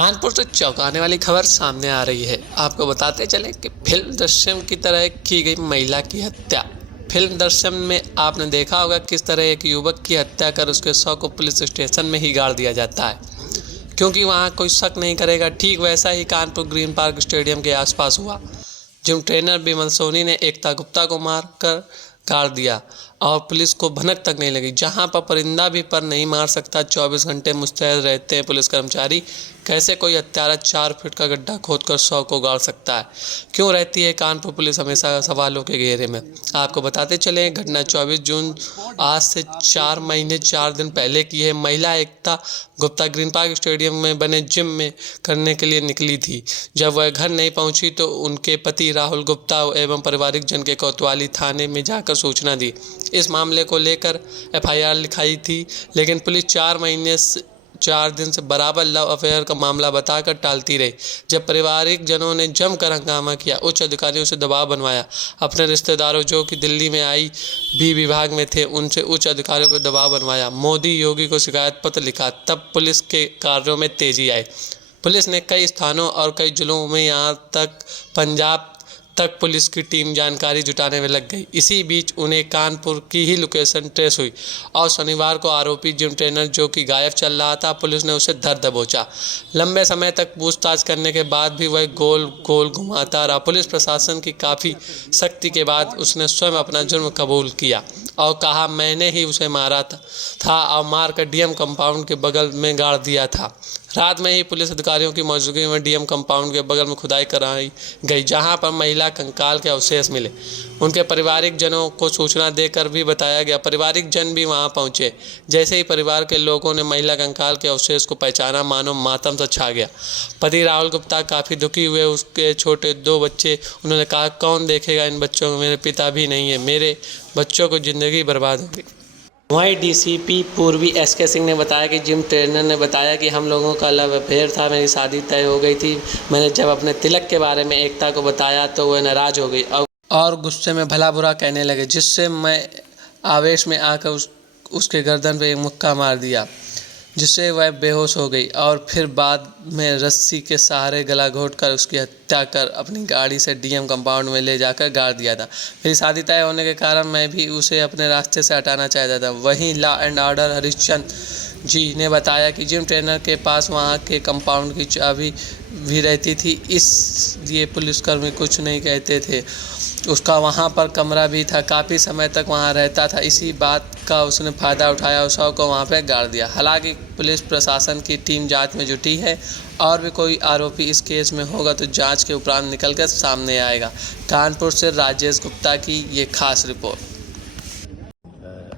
कानपुर से चौंकाने वाली खबर सामने आ रही है। आपको बताते चलें कि फिल्म दृश्यम की तरह की गई महिला की हत्या। फिल्म दृश्यम में आपने देखा होगा किस तरह एक युवक की हत्या कर उसके शव को पुलिस स्टेशन में ही गाड़ दिया जाता है, क्योंकि वहां कोई शक नहीं करेगा। ठीक वैसा ही कानपुर ग्रीन पार्क स्टेडियम के आसपास हुआ। जिम ट्रेनर विमल सोनी ने एकता गुप्ता को मारकर गाड़ दिया और पुलिस को भनक तक नहीं लगी। जहां पर परिंदा भी पर नहीं मार सकता, 24 घंटे मुस्तैद रहते हैं पुलिस कर्मचारी, कैसे कोई हत्यारा 4 फीट का गड्ढा खोदकर शव को गाड़ सकता है? क्यों रहती है कानपुर पुलिस हमेशा सवालों के घेरे में? आपको बताते चले, घटना 24 जून आज से 4 महीने 4 दिन पहले की है। महिला एकता गुप्ता ग्रीन पार्क स्टेडियम में बने जिम में करने के लिए निकली थी। जब वह घर नहीं पहुंची तो उनके पति राहुल गुप्ता एवं पारिवारिक जन के कोतवाली थाने में जाकर सूचना दी। इस मामले को लेकर FIR लिखाई थी, लेकिन पुलिस 4 दिन से बराबर लव अफेयर का मामला बताकर टालती रही। जब पारिवारिक जनों ने जमकर हंगामा किया, उच्च अधिकारियों से दबाव बनवाया, अपने रिश्तेदारों जो कि दिल्ली में भी विभाग में थे उनसे उच्च अधिकारियों को दबाव बनवाया, मोदी योगी को शिकायत पत्र लिखा, तब पुलिस के कार्यों में तेजी आई। पुलिस ने कई स्थानों और कई जिलों में यहाँ तक पंजाब तक पुलिस की टीम जानकारी जुटाने में लग गई। इसी बीच उन्हें कानपुर की ही लोकेशन ट्रेस हुई और शनिवार को आरोपी जिम ट्रेनर जो कि गायब चल रहा था, पुलिस ने उसे धर दबोचा। लंबे समय तक पूछताछ करने के बाद भी वह गोल गोल घुमाता रहा। पुलिस प्रशासन की काफ़ी सख्ती के बाद उसने स्वयं अपना जुर्म कबूल किया और कहा, मैंने ही उसे मारा था और मारकर DM कंपाउंड के बगल में गाड़ दिया था। रात में ही पुलिस अधिकारियों की मौजूदगी में DM कंपाउंड के बगल में खुदाई कराई गई, जहां पर महिला कंकाल के अवशेष मिले। उनके पारिवारिक जनों को सूचना देकर भी बताया गया। पारिवारिक जन भी वहां पहुंचे। जैसे ही परिवार के लोगों ने महिला कंकाल के अवशेष को पहचाना, मानो मातम सा छा गया। पति राहुल गुप्ता काफ़ी दुखी हुए। उसके छोटे 2 बच्चे, उन्होंने कहा, कौन देखेगा इन बच्चों को? मेरे पिता भी नहीं है, मेरे बच्चों को ज़िंदगी बर्बाद होगी। वहीं DCP पूर्वी SK सिंह ने बताया कि जिम ट्रेनर ने बताया कि हम लोगों का लव अफेयर था, मेरी शादी तय हो गई थी। मैंने जब अपने तिलक के बारे में एकता को बताया तो वह नाराज़ हो गई और गुस्से में भला बुरा कहने लगे, जिससे मैं आवेश में आकर उसके गर्दन पे एक मुक्का मार दिया, जिससे वह बेहोश हो गई और फिर बाद में रस्सी के सहारे गला घोंटकर उसकी हत्या कर अपनी गाड़ी से DM कंपाउंड में ले जाकर गाड़ दिया था। मेरी शादी तय होने के कारण मैं भी उसे अपने रास्ते से हटाना चाहता था। वहीं law and order Harishchandra ji ने बताया कि जिम ट्रेनर के पास वहां के कंपाउंड की चाबी भी रहती थी, इसलिए पुलिसकर्मी कुछ नहीं कहते थे। उसका वहां पर कमरा भी था, काफ़ी समय तक वहां रहता था। इसी बात का उसने फ़ायदा उठाया और शव को वहां पर गाड़ दिया। हालांकि पुलिस प्रशासन की टीम जांच में जुटी है और भी कोई आरोपी इस केस में होगा तो जांच के उपरांत निकलकर सामने आएगा। कानपुर से राजेश गुप्ता की ये खास रिपोर्ट।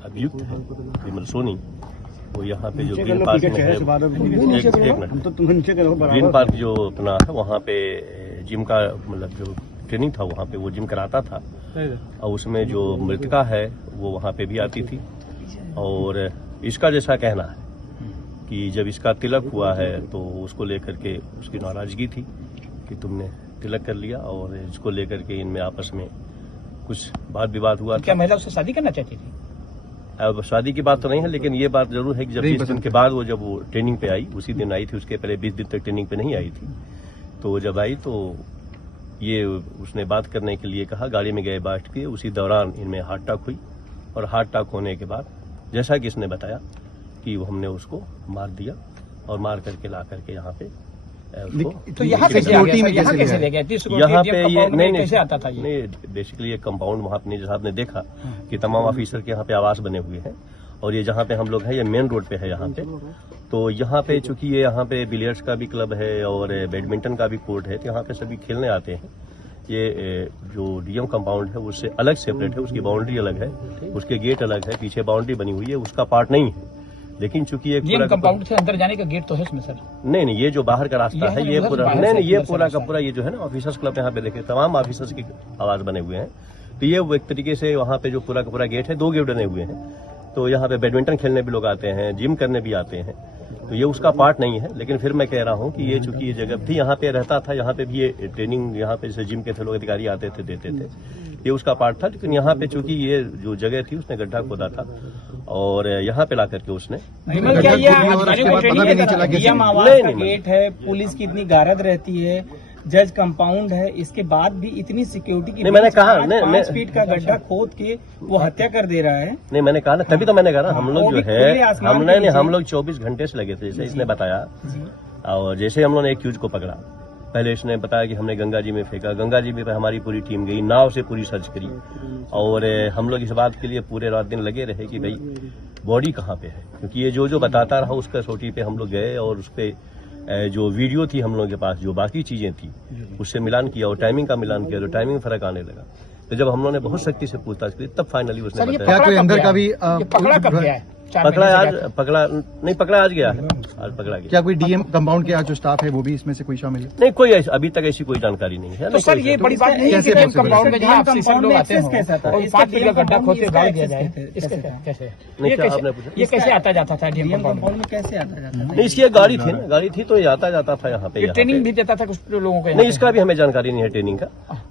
अभियुक्त है विमल सोनी, वो यहाँ पे जो ग्रीन पार्क में है, ग्रीन पार्क जो अपना है वहाँ पे जिम का मतलब जो ट्रेनिंग था वहाँ पे वो जिम कराता था और उसमें जो मृतका है वो वहाँ पे भी आती थी। और इसका जैसा कहना है कि जब इसका तिलक हुआ है तो उसको लेकर के उसकी नाराजगी थी कि तुमने तिलक कर लिया और इसको लेकर के इनमें आपस में कुछ वाद विवाद हुआ। क्या महिला उससे शादी करना चाहती थी? अब शादी की बात तो नहीं है, लेकिन ये बात जरूर है कि जब 20 दिन के बाद वो जब वो ट्रेनिंग पे आई, उसी दिन आई थी, उसके पहले 20 दिन तक ट्रेनिंग पे नहीं आई थी। तो जब आई तो ये उसने बात करने के लिए कहा, गाड़ी में गए बैठ के, उसी दौरान इनमें हार्ट अटैक हुई और हार्ट अटैक होने के बाद जैसा कि इसने बताया कि वो हमने उसको मार दिया और मार करके ला करके यहाँ पे तो यहाँ कैसे आ गया? यहाँ कैसे ले गया? यहाँ पे ये नहीं कैसे आता था ये? नहीं, बेसिकली ये कंपाउंड वहाँ पे जैसा आपने देखा कि तमाम ऑफिसर के यहाँ पे आवास बने हुए हैं और ये जहाँ पे हम लोग हैं ये मेन रोड पे है यहाँ पे। तो यहाँ पे चूंकि ये यहाँ पे बिलियर्ड्स का भी क्लब है और बैडमिंटन का भी कोर्ट है, तो यहाँ पे सभी खेलने आते हैं। ये जो DM कंपाउंड है उससे अलग सेपरेट है, उसकी बाउंड्री अलग है, उसके गेट अलग है, पीछे बाउंड्री बनी हुई है, उसका पार्ट नहीं है। लेकिन चूंकि एक पूरा कंपाउंड से अंदर जाने का गेट तो है इसमें सर? नहीं, ये जो बाहर का रास्ता है ये पूरा नहीं, ये पूरा का पूरा ये जो है ना ऑफिसर्स क्लब, यहाँ पे देखिए तमाम ऑफिसर्स की आवाज बने हुए हैं। तो ये एक तरीके से वहाँ पे जो पूरा का पूरा गेट है, 2 गेट बने हुए हैं। तो यहाँ पे बैडमिंटन खेलने भी लोग आते हैं, जिम करने भी आते हैं, तो ये उसका पार्ट नहीं है। लेकिन फिर मैं कह रहा हूँ कि ये चूंकि ये जगह थी, यहाँ पे रहता था, यहाँ पे भी ये ट्रेनिंग, यहाँ पे जैसे जिम के थे लोग अधिकारी आते थे, देते थे, ये उसका पार्ट था। लेकिन यहाँ पे चूंकि ये जो जगह थी उसने गड्ढा खोदा था और यहाँ पे ला करके उसने विमल, क्या ये अधिकारियों को ट्रेनिंग है? डीएम आवास का गेट है, पुलिस की इतनी गारद रहती है, जज कंपाउंड है, इसके बाद भी इतनी सिक्योरिटी की, नहीं मैंने कहा 5 फीट का गड्ढा खोद के वो हत्या कर दे रहा है। नहीं मैंने कहा ना, तभी तो मैंने कहा ना, हम लोग जो है हम लोग 24 घंटे से लगे थे, जैसे इसने बताया। और जैसे हम लोगों ने एक एक्यूज को पकड़ा, पहले इसने बताया कि हमने गंगा जी में फेंका, गंगा जी में हमारी पूरी टीम गई, नाव से पूरी सर्च करी, और हम लोग इस बात के लिए पूरे रात दिन लगे रहे कि भाई बॉडी कहाँ पे है, क्योंकि ये जो बताता रहा उसका सोटी पे हम लोग गए और उस पे जो वीडियो थी हम लोगों के पास, जो बाकी चीजें थी उससे मिलान किया और टाइमिंग का मिलान किया, तो टाइमिंग में फर्क आने लगा। तो जब हम लोगों ने बहुत सख्ती से पूछताछ की तब फाइनली उसने बताया। कोई अंदर का भी पकड़ा कब गया है? पकड़ा आज गया है, आज पकड़ा गया। क्या कोई डीएम कंपाउंड के आज जो स्टाफ है वो भी इसमें से कोई शामिल है? नहीं, कोई अभी तक ऐसी कोई जानकारी नहीं है। तो सर ये बड़ी बात नहीं है कि डीएम कंपाउंड में जहाँ ऑफिसर लोग आते हैं और 5 फीट का गड्ढा खोद के गाड़ दिया जाए, कैसे? ये कैसे आता जाता था डीएम कंपाउंड में? कैसे आता जाता था? नहीं, इसकी एक गाड़ी थी ना, गाड़ी थी तो ये आता जाता था यहाँ पे। ट्रेनिंग भी देता था कुछ लोगों को? नहीं, इसका भी हमें जानकारी नहीं है ट्रेनिंग का।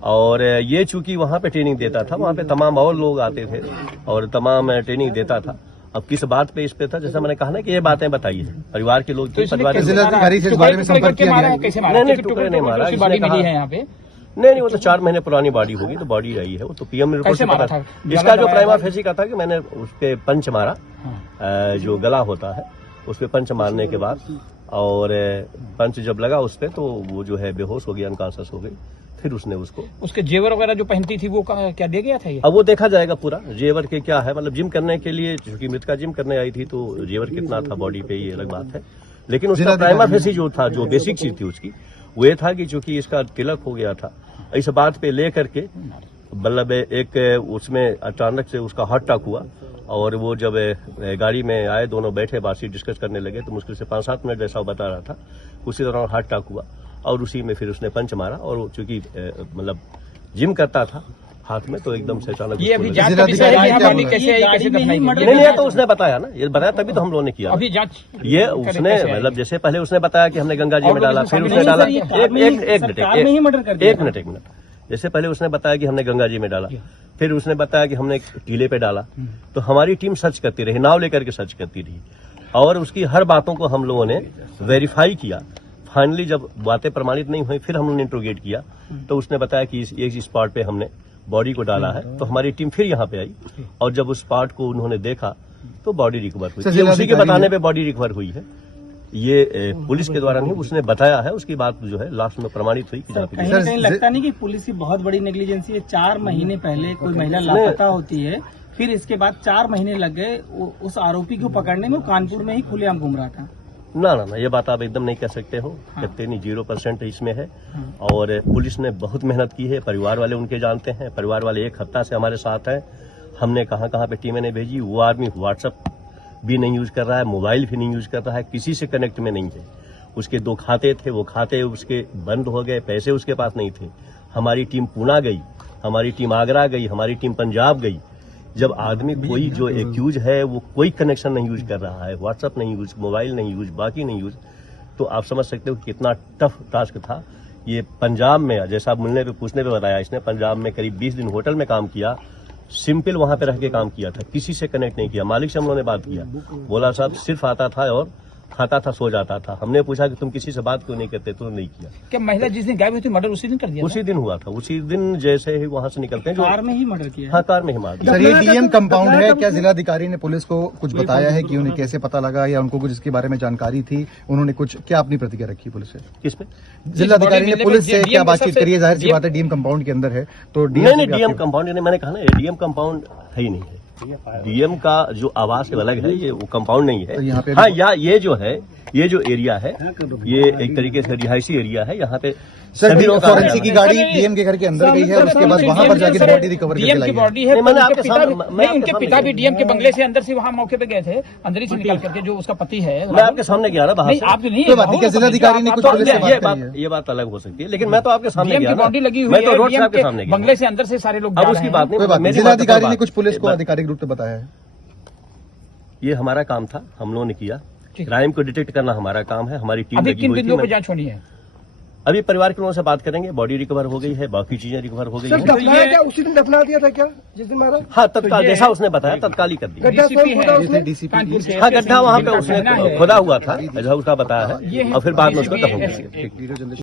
और ये चूंकि वहाँ पे ट्रेनिंग देता था, वहाँ पे तमाम और लोग आते थे और तमाम ट्रेनिंग देता था। अब किस बात पे इस पे था, जैसा मैंने कहा ना कि ये बातें बताई है परिवार के लोग, परिवार के जिलाधिकारी से इस बारे में संपर्क किया गया? नहीं, टुकड़े नहीं मारा, बॉडी मिली है यहाँ पे? नहीं, वो तो 4 महीने पुरानी बॉडी होगी, तो बॉडी आई है, वो तो पीएम रिपोर्ट से पता था। इसका जो प्राइमा फेसी का था कि मैंने उस पे पंच मारा, जो गला होता है उस पे पंच मारने के बाद, और पंच जब लगा उस पे तो वो जो है बेहोश हो गया, अनकॉन्शियस हो गई। फिर उसने उसके जेवर वगैरह जो पहनती थी वो क्या दे गया था ये? अब वो देखा जाएगा पूरा जेवर के क्या है, मतलब जिम करने के लिए, क्योंकि मृतका जिम करने आई थी तो जेवर कितना था बॉडी पे ये अलग बात है। लेकिन उसका प्राइमा फेसी जो था, जो बेसिक चीज थी उसकी, वो ये था कि चूंकि इसका तिलक हो गया था, इस बात पे ले करके मतलब एक उसमें अचानक से उसका हार्ट अटैक हुआ। और वो जब गाड़ी में आए, दोनों बैठे बातचीत डिस्कस करने लगे, तो मुश्किल से 5-7 मिनट जैसा बता रहा था, उसी दौरान हार्ट अटैक हुआ और उसी में फिर उसने पंच मारा। और चूंकि मतलब जिम करता था हाथ में, तो एकदम से अचानक ये अभी जांच का विषय है कि बॉडी कैसे आई, कैसे दफनाई गई? नहीं, तो उसने बताया ना, ये बताया तभी तो हम लोगों ने किया अभी जांच। ये उसने मतलब जैसे पहले उसने बताया कि हमने गंगा जी में डाला, फिर उसने डाला, एक मिनट, जैसे पहले उसने बताया कि हमने गंगा जी में डाला, फिर उसने बताया कि हमने टीले पे डाला, तो हमारी टीम सर्च करती रही, नाव लेकर के सर्च करती रही, और उसकी हर बातों को हम लोगों ने वेरीफाई किया। फाइनली जब बातें प्रमाणित नहीं हुई, फिर हम लोगों ने इंट्रोगेट किया, तो उसने बताया कि इस स्पॉट पे हमने बॉडी को डाला है। तो हमारी टीम फिर यहाँ पे आई, और जब उस स्पॉट को उन्होंने देखा तो बॉडी रिकवर हुई। ये उसी के बताने पे बॉडी रिकवर हुई है, ये पुलिस के द्वारा नहीं, उसने बताया है। उसकी बात जो है लास्ट में प्रमाणित हुई कि कहीं ना कहीं लगता नहीं कि पुलिस की बहुत बड़ी नेग्लिजेंसी है? 4 महीने पहले कोई महिला लापता होती है, फिर इसके बाद 4 महीने लग गए उस आरोपी को पकड़ने में। वो कानपुर में ही खुलेआम घूम रहा था। ना, ये बात आप एकदम नहीं कह सकते हो। कहते नहीं, 0% इसमें है। और पुलिस ने बहुत मेहनत की है, परिवार वाले उनके जानते हैं, परिवार वाले एक हफ्ता से हमारे साथ हैं। हमने कहाँ पे टीमें ने भेजी, वो आदमी व्हाट्सएप भी नहीं यूज कर रहा है, मोबाइल भी नहीं यूज कर रहा है, किसी से कनेक्ट में नहीं है। उसके 2 खाते थे, वो खाते उसके बंद हो गए, पैसे उसके पास नहीं थे। हमारी टीम पूना गई, हमारी टीम आगरा गई, हमारी टीम पंजाब गई। जब आदमी कोई जो एक्यूज है वो कोई कनेक्शन नहीं यूज कर रहा है, व्हाट्सएप नहीं यूज, मोबाइल नहीं यूज, बाकी नहीं यूज, तो आप समझ सकते हो कितना टफ टास्क था। ये पंजाब में, जैसा मिलने पे पूछने पे बताया, इसने पंजाब में करीब 20 दिन होटल में काम किया, सिंपल वहां पे रह के काम किया था, किसी से कनेक्ट नहीं किया। मालिक से हम लोगों ने बात किया, बोला साहब सिर्फ आता था और खाता था, सो जाता था। हमने पूछा कि तुम किसी से बात क्यों नहीं करते, तो नहीं किया। क्या महिला जिस दिन गायब हुई थी मर्डर उसी दिन कर दिया? उसी दिन हुआ था, उसी दिन जैसे ही वहां से निकलते हैं, कार में ही मर्डर किया। हाँ, कार में ही मार दिया। सर, ये डीएम कंपाउंड है, क्या जिलाधिकारी ने पुलिस को कुछ बताया है कि उन्हें कैसे पता लगा, या उनको कुछ इसके बारे में जानकारी थी? उन्होंने कुछ क्या अपनी प्रतिक्रिया रखी पुलिस से? किस पे? जिलाधिकारी ने पुलिस से क्या बातचीत करी है? जाहिर सी बात है डीएम कंपाउंड के अंदर है, तो नहीं, डीएम कंपाउंड नहीं, मैंने कहा ना, डीएम कंपाउंड है ही नहीं है। डीएम का जो आवास अलग है, ये वो कंपाउंड नहीं है। यहाँ पे हाँ, ये जो है, ये जो एरिया है, ये एक तरीके से रिहायशी एरिया है। यहाँ पे सभी लोग, फॉरेंसिक की गाड़ी डीएम के घर के अंदर गई है, और उसके बाद वहां पर जाकर बॉडी रिकवर करके लाई है। मैंने आपके सामने, उनके पिता भी डीएम के बंगले से अंदर से वहां मौके पे गए थे, अंदर ही से निकाल करके, जो उसका पति है। मैं आपके सामने गया ना, बाहर आप नहीं, जिलाधिकारी ने कुछ पुलिस से बात करी है? ये बात अलग हो सकती है, लेकिन मैं तो आपके सामने गया, बॉडी लगी हुई मैं तो रोड से आपके सामने गया, बंगले से अंदर से सारे लोग। अब उसकी बात नहीं, जिलाधिकारी ने कुछ पुलिस को आधिकारिक रूप से बताया है? ये हमारा काम था, हम लोगों ने किया। क्राइम को डिटेक्ट करना हमारा काम है, हमारी टीम अभी लगी किन हुई बिंदुओं थी। पर जांच होनी है? अभी परिवार के लोगों से बात करेंगे, बॉडी रिकवर हो गई है, बाकी चीजें रिकवर हो गई सर है। दफनाया क्या उसी दिन दफना दिया था क्या जिस दिन मारा? हाँ, तत्काल जैसा उसने बताया तत्काल ही कर दिया। गड्ढा कौन खोदा उसने? डीसीपी हाँ, गड्ढा वहाँ पे उसने खोदा हुआ था, ऐसा उसका बताया है, और फिर बाद में उसको दफन कर दिया।